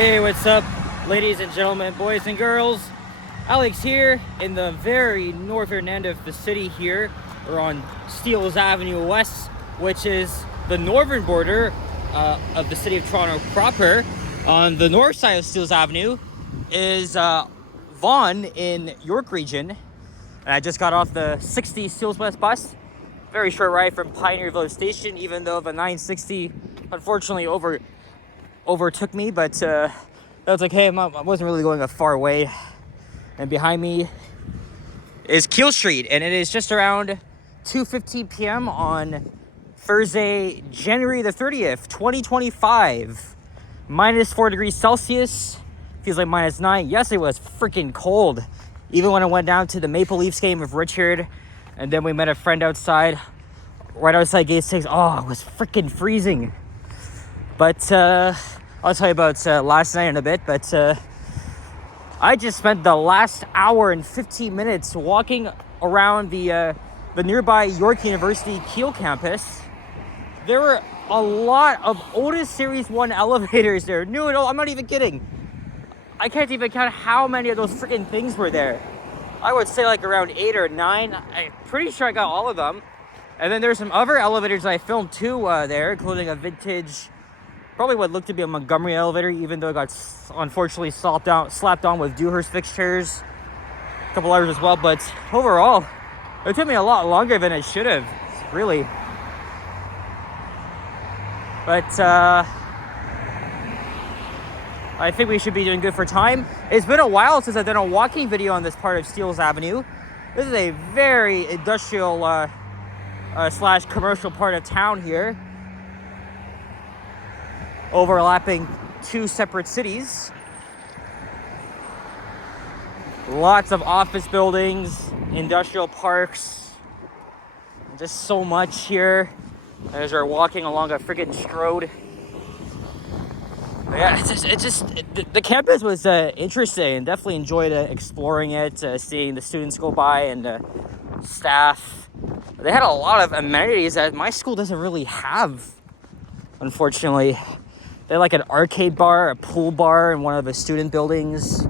Hey, what's up, ladies and gentlemen, boys and girls? Alex here in the very northern end of the city here. We're on Steeles Avenue West, which is the northern border of the city of Toronto proper. On the north side of Steeles Avenue is Vaughan in York region. And I just got off the 60 Steeles West bus. Very short ride from Pioneer Village Station, even though the 960 unfortunately overtook me, but that was okay. I wasn't really going a far way. And behind me is Keele Street, and it is just around 2:15 p.m. on Thursday, January the 30th, 2025. Minus 4 degrees Celsius. Feels like minus 9. Yesterday was freaking cold. Even when I went down to the Maple Leafs game with Richard, and then we met a friend outside, right outside Gate 6. Oh, it was freaking freezing. But I'll tell you about last night in a bit. But I just spent the last hour and 15 minutes walking around the nearby York University Keele campus. There were a lot of Otis Series 1 elevators there. No, I'm not even kidding. I can't even count how many of those freaking things were there. I would say like around 8 or 9. I'm pretty sure I got all of them. And then there's some other elevators I filmed too there, including a vintage, probably what looked to be a Montgomery elevator, even though it got unfortunately slapped on with Dewhurst fixtures. A couple others as well, but overall, it took me a lot longer than it should have, really. But I think we should be doing good for time. It's been a while since I've done a walking video on this part of Steeles Avenue. This is a very industrial slash commercial part of town here, overlapping two separate cities. Lots of office buildings, industrial parks, just so much here as we're walking along a freaking road. Yeah, the campus was interesting, and definitely enjoyed exploring it, seeing the students go by and staff. They had a lot of amenities that my school doesn't really have, unfortunately. They had like an arcade bar, a pool bar in one of the student buildings.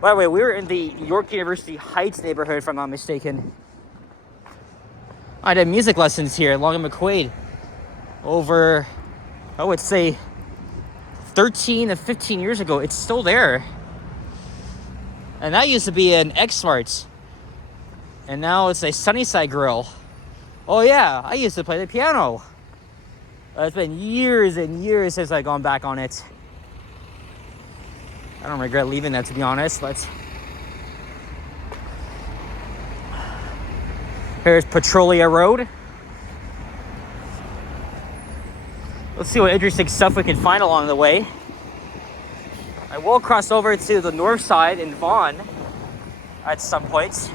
By the way, we were in the York University Heights neighborhood, if I'm not mistaken. I did music lessons here along in McQuaid over, I would say, 13 to 15 years ago. It's still there. And that used to be an X-Mart. And now it's a Sunnyside Grill. Oh yeah, I used to play the piano. It's been years and years since I've gone back on it. I don't regret leaving that, to be honest, but here's Petrolia Road. Let's see what interesting stuff we can find along the way. I will cross over to the north side in Vaughan at some point.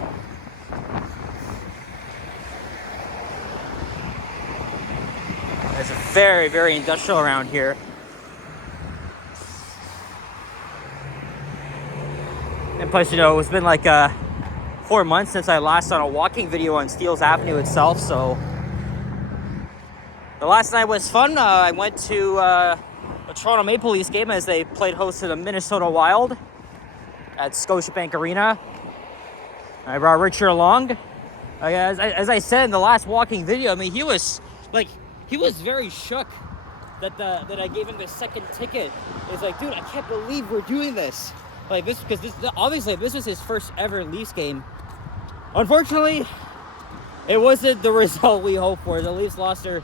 It's very, very industrial around here. And plus, you know, it's been like 4 months since I last done a walking video on Steeles Avenue itself, so the last night was fun. I went to a Toronto Maple Leafs game as they played host to the Minnesota Wild at Scotiabank Arena. I brought Richard along. As I said in the last walking video, I mean, he was very shook that I gave him the second ticket. It's like, dude, I can't believe we're doing this. Like this, because obviously this was his first ever Leafs game. Unfortunately, it wasn't the result we hoped for. The Leafs lost their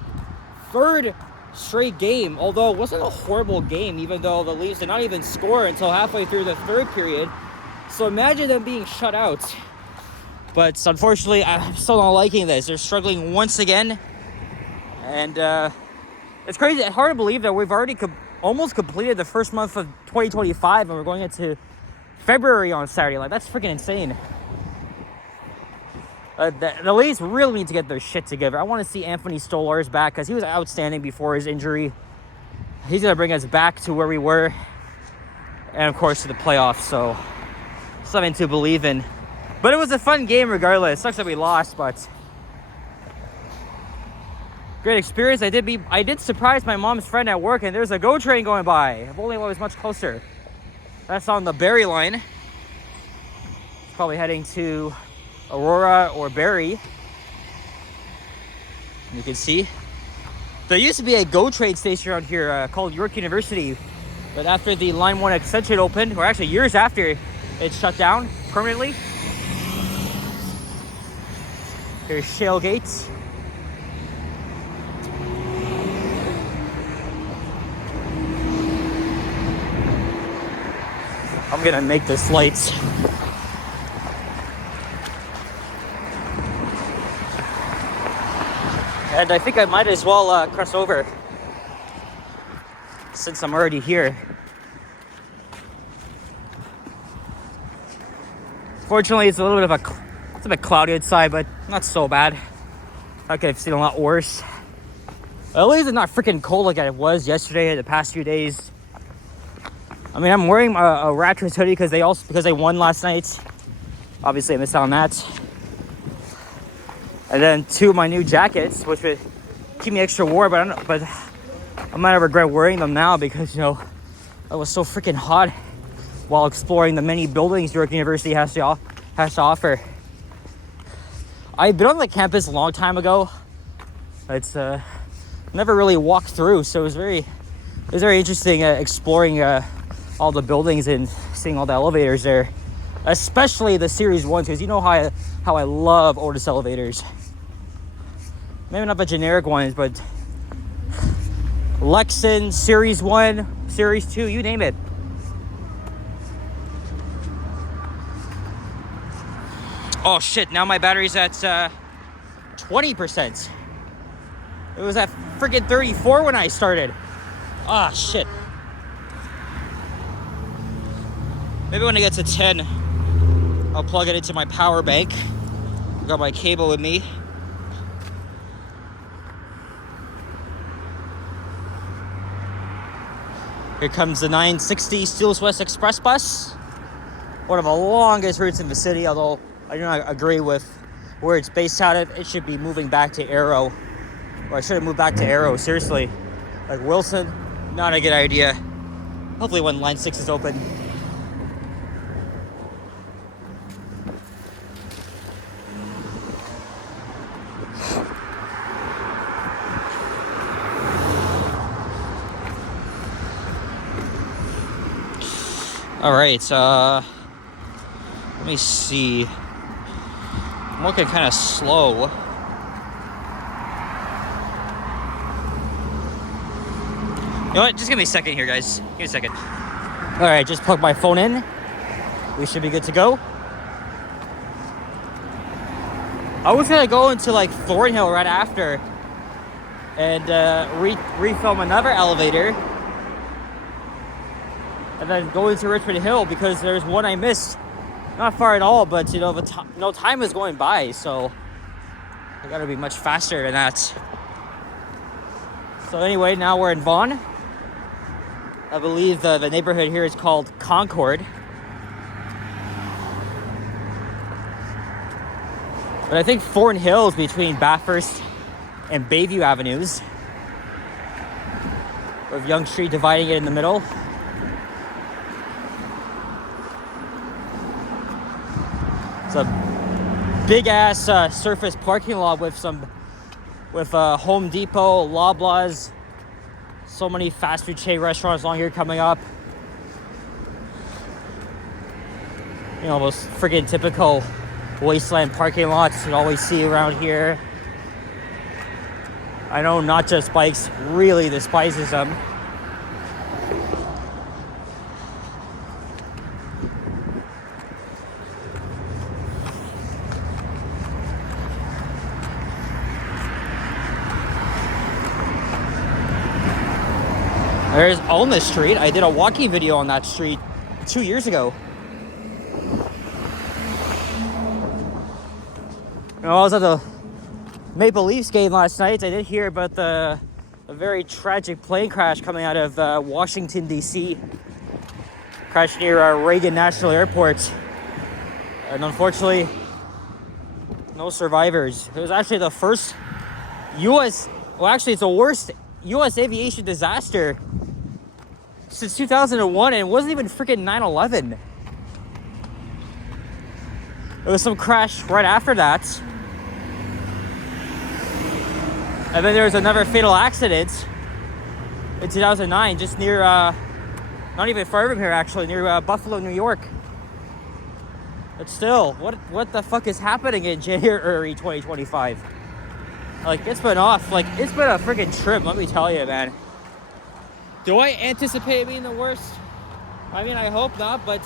third straight game, although it wasn't a horrible game, even though the Leafs did not even score until halfway through the third period. So imagine them being shut out. But unfortunately, I'm still not liking this. They're struggling once again. And it's crazy. It's hard to believe that we've already almost completed the first month of 2025 and we're going into February on Saturday. Like, that's freaking insane. The Leafs really need to get their shit together. I want to see Anthony Stolarz back because he was outstanding before his injury. He's going to bring us back to where we were. And, of course, to the playoffs. So, something to believe in. But it was a fun game regardless. Sucks that we lost, but great experience. I did surprise my mom's friend at work, and there's a GO train going by. If only I was much closer. That's on the Barrie line. It's probably heading to Aurora or Barrie. You can see there used to be a GO train station around here called York University, but after the Line 1 extension opened, or actually years after, it shut down permanently. Here's Shale Gates. I'm gonna make this lights. And I think I might as well cross over since I'm already here. Fortunately, it's a little bit of it's a bit cloudy outside, but not so bad. I could have seen a lot worse. At least it's not freaking cold like it was yesterday, the past few days. I mean, I'm wearing a Raptors hoodie because they won last night. Obviously, I missed out on that. And then 2 of my new jackets, which would keep me extra warm, but I might regret wearing them now because, you know, it was so freaking hot while exploring the many buildings York University has to offer. I've been on the campus a long time ago. It's never really walked through, so it was very interesting exploring all the buildings and seeing all the elevators there, especially the Series 1, because you know how I love Otis elevators. Maybe not the generic ones, but Lexan, Series 1, Series 2, you name it. Oh shit, now my battery's at 20%. It was at freaking 34 when I started. Ah, shit. Maybe when I get to 10, I'll plug it into my power bank. Got my cable with me. Here comes the 960 Steeles West Express bus. One of the longest routes in the city, although I do not agree with where it's based out of. It should be moving back to Arrow. Or I should have moved back to Arrow, seriously. Like Wilson, not a good idea. Hopefully when Line 6 is open. All right, let me see. I'm looking kind of slow. You know what? Just give me a second here, guys. Give me a second. All right, just plug my phone in. We should be good to go. I was gonna go into like Thornhill right after and refilm another elevator. And then go into Richmond Hill because there's one I missed. Not far at all, but you know, no time is going by, so I gotta be much faster than that. So anyway, now we're in Vaughan. I believe the neighborhood here is called Concord. But I think Thornhill is between Bathurst and Bayview Avenues, with Yonge Street dividing it in the middle. It's a big ass surface parking lot with Home Depot, Loblaws, so many fast food chain restaurants along here coming up. You know, those friggin' typical wasteland parking lots you always see around here. I know Not Just Bikes really despises them. There's Alma Street. I did a walking video on that street 2 years ago. You know, I was at the Maple Leafs game last night. I did hear about a very tragic plane crash coming out of Washington, D.C. Crashed near Reagan National Airport. And unfortunately, no survivors. It was actually the first U.S. Well, actually, it's the worst U.S. aviation disaster since 2001, and it wasn't even freaking 9/11. There was some crash right after that. And then there was another fatal accident in 2009, just near, not even far from here actually, near Buffalo, New York. But still, what the fuck is happening in January 2025? Like, it's been off. Like, it's been a freaking trip, let me tell you, man. Do I anticipate being the worst? I mean, I hope not, but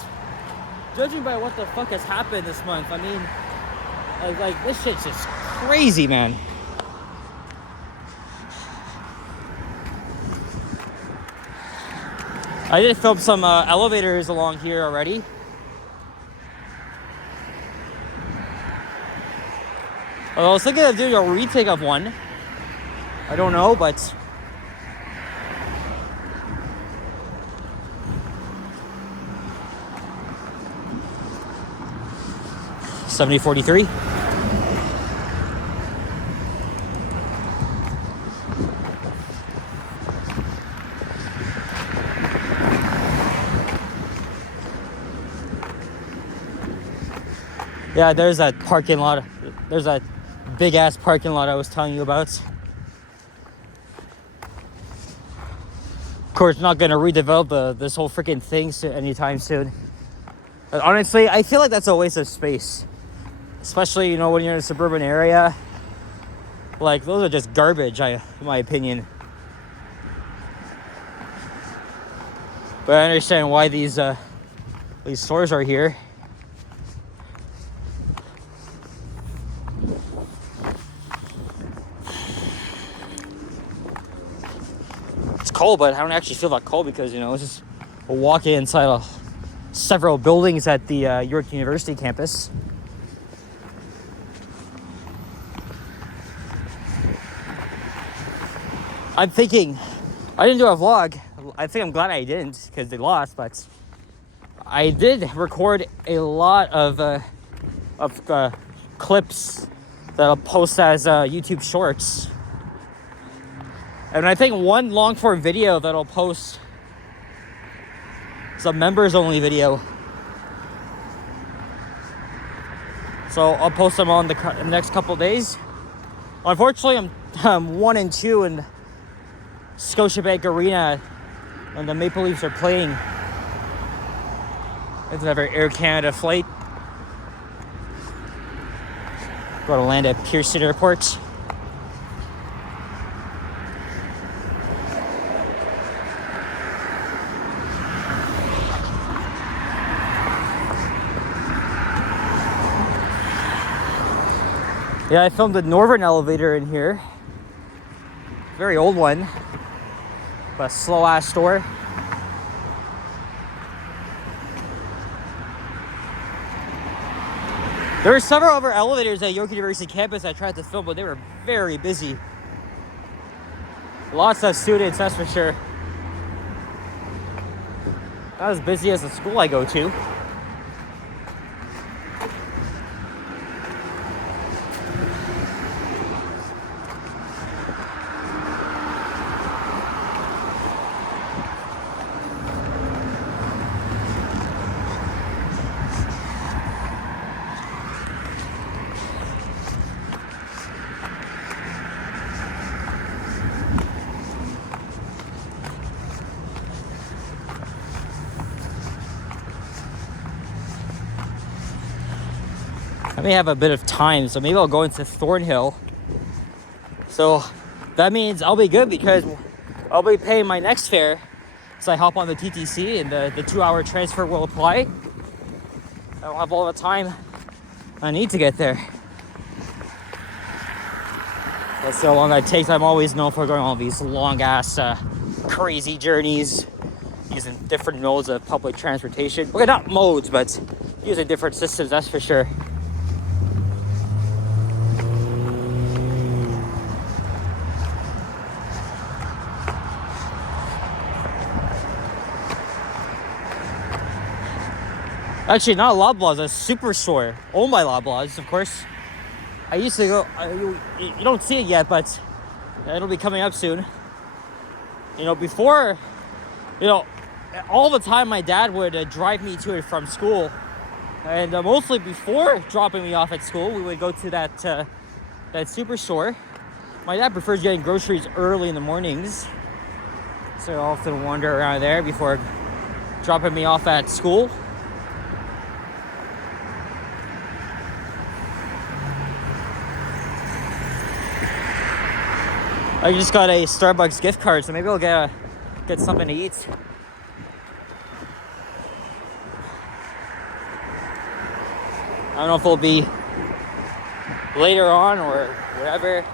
judging by what the fuck has happened this month, I mean, like this shit's just crazy, man. I did film some elevators along here already. I was thinking of doing a retake of one. I don't know, but 7043. Yeah, there's that parking lot. There's that big ass parking lot I was telling you about. Of course, not gonna redevelop this whole freaking thing anytime soon. But honestly, I feel like that's a waste of space. Especially, you know, when you're in a suburban area. Like, those are just garbage, in my opinion. But I understand why these stores are here. It's cold, but I don't actually feel that cold because, you know, it's just a walk inside of several buildings at the York University campus. I'm thinking, I didn't do a vlog. I think I'm glad I didn't because they lost, but I did record a lot of clips that I'll post as YouTube shorts. And I think one long form video that I'll post is a members only video. So I'll post them on the next couple days. Unfortunately, I'm 1 and 2 in Scotiabank Arena, and the Maple Leafs are playing. It's another Air Canada flight. Going to land at Pearson Airport. Yeah, I filmed a Northern elevator in here. Very old one. But a slow ass store. There were several other elevators at York University campus I tried to film, but they were very busy. Lots of students, that's for sure. Not as busy as the school I go to. I may have a bit of time, so maybe I'll go into Thornhill. So that means I'll be good because I'll be paying my next fare. So I hop on the TTC and the 2-hour transfer will apply. I'll have all the time I need to get there. That's how long that takes. I'm always known for going on these long ass crazy journeys using different modes of public transportation. Okay, not modes, but using different systems, that's for sure. Actually, not Loblaws, a Superstore. Oh my Loblaws, of course. I used to go, you don't see it yet, but It'll be coming up soon. You know, before, you know, all the time my dad would drive me to and from school. And mostly before dropping me off at school, we would go to that superstore. My dad prefers getting groceries early in the mornings, so I often wander around there before dropping me off at school. I just got a Starbucks gift card, so maybe I'll get something to eat. I don't know if it'll be later on or whatever.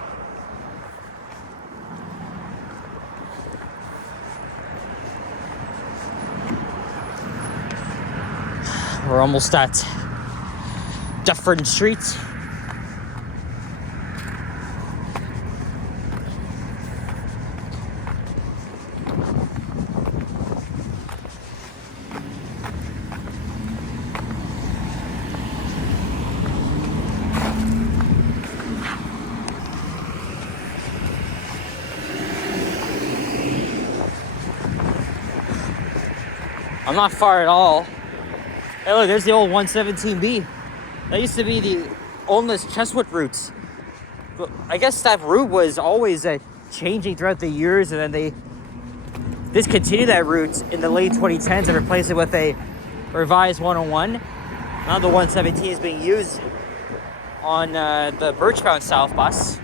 We're almost at Dufferin Street. I'm not far at all. Hey look, there's the old 117B. That used to be the oldest Chestwood route. But I guess that route was always changing throughout the years, and then they discontinued that route in the late 2010s and replaced it with a revised 101. Now the 117 is being used on the Birchbound South bus.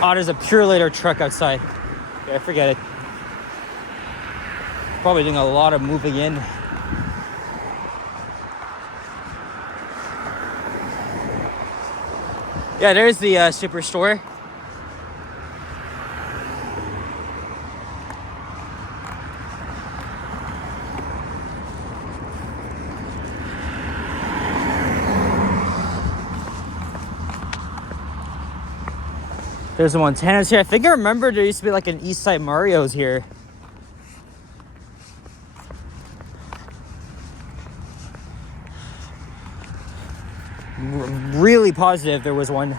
Oh, there's a Purelator truck outside. Yeah, forget it. Probably doing a lot of moving in. Yeah, there's the superstore. There's the Montana's here. I think I remember there used to be like an Eastside Mario's here. Really positive there was one.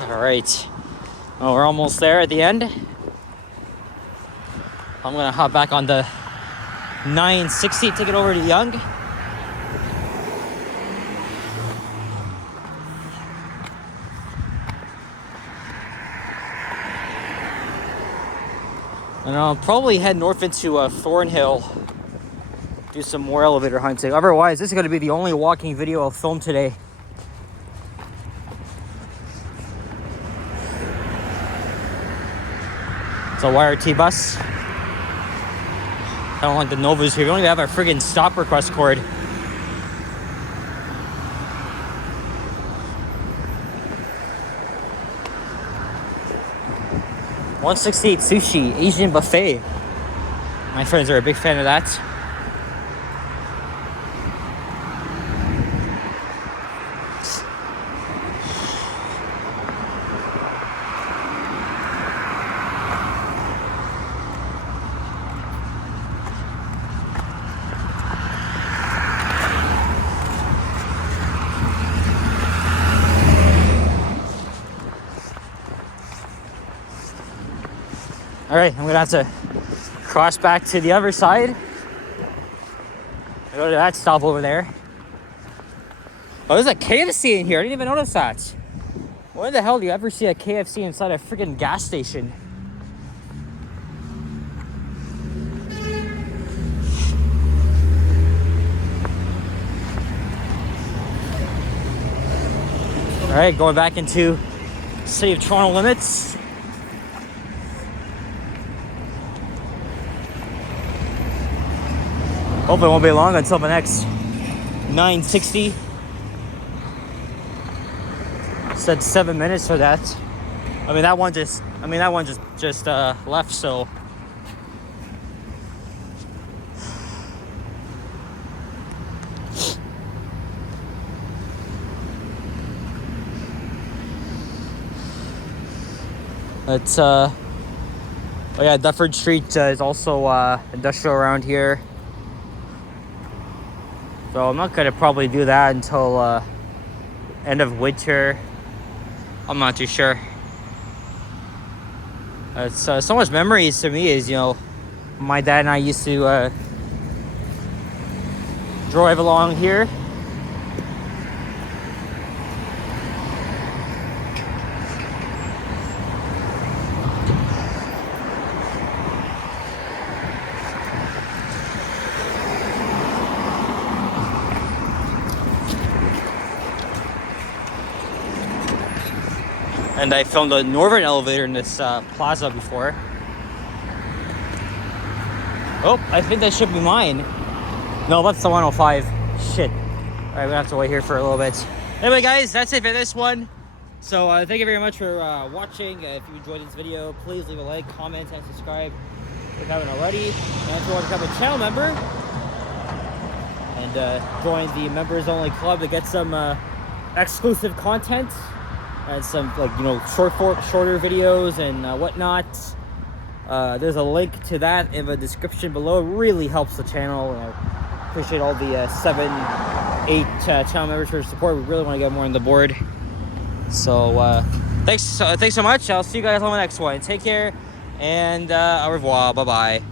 All right. Oh, we're almost there at the end. I'm gonna hop back on the 960 ticket over to Yonge. And I'll probably head north into Thornhill, do some more elevator hunting. Otherwise, this is gonna be the only walking video I'll film today. It's a YRT bus. I don't like the Novas here. We don't even have our friggin' stop request cord. $168 sushi, Asian buffet. My friends are a big fan of that. All right, I'm gonna have to cross back to the other side. Go to that stop over there. Oh, there's a KFC in here. I didn't even notice that. Where the hell do you ever see a KFC inside a freaking gas station? All right, going back into City of Toronto limits. Hopefully it won't be long until the next 960. Said 7 minutes for that. I mean that one just left, so it's oh yeah, Dufferin Street is also industrial around here. So I'm not gonna probably do that until end of winter. I'm not too sure. It's so much memories to me. Is, you know, my dad and I used to drive along here. And I filmed a northern elevator in this plaza before. Oh, I think that should be mine. No, that's the 105. Shit. Alright, we're gonna have to wait here for a little bit. Anyway, guys, that's it for this one. So, thank you very much for watching. If you enjoyed this video, please leave a like, comment, and subscribe if you haven't already. And if you want to become a channel member and join the members only club to get some exclusive content and some, like, you know, shorter videos and whatnot. There's a link to that in the description below. It really helps the channel. I appreciate all the 7, 8 channel members for your support. We really want to get more on the board. So thanks so much. I'll see you guys on the next one. Take care and au revoir. Bye bye.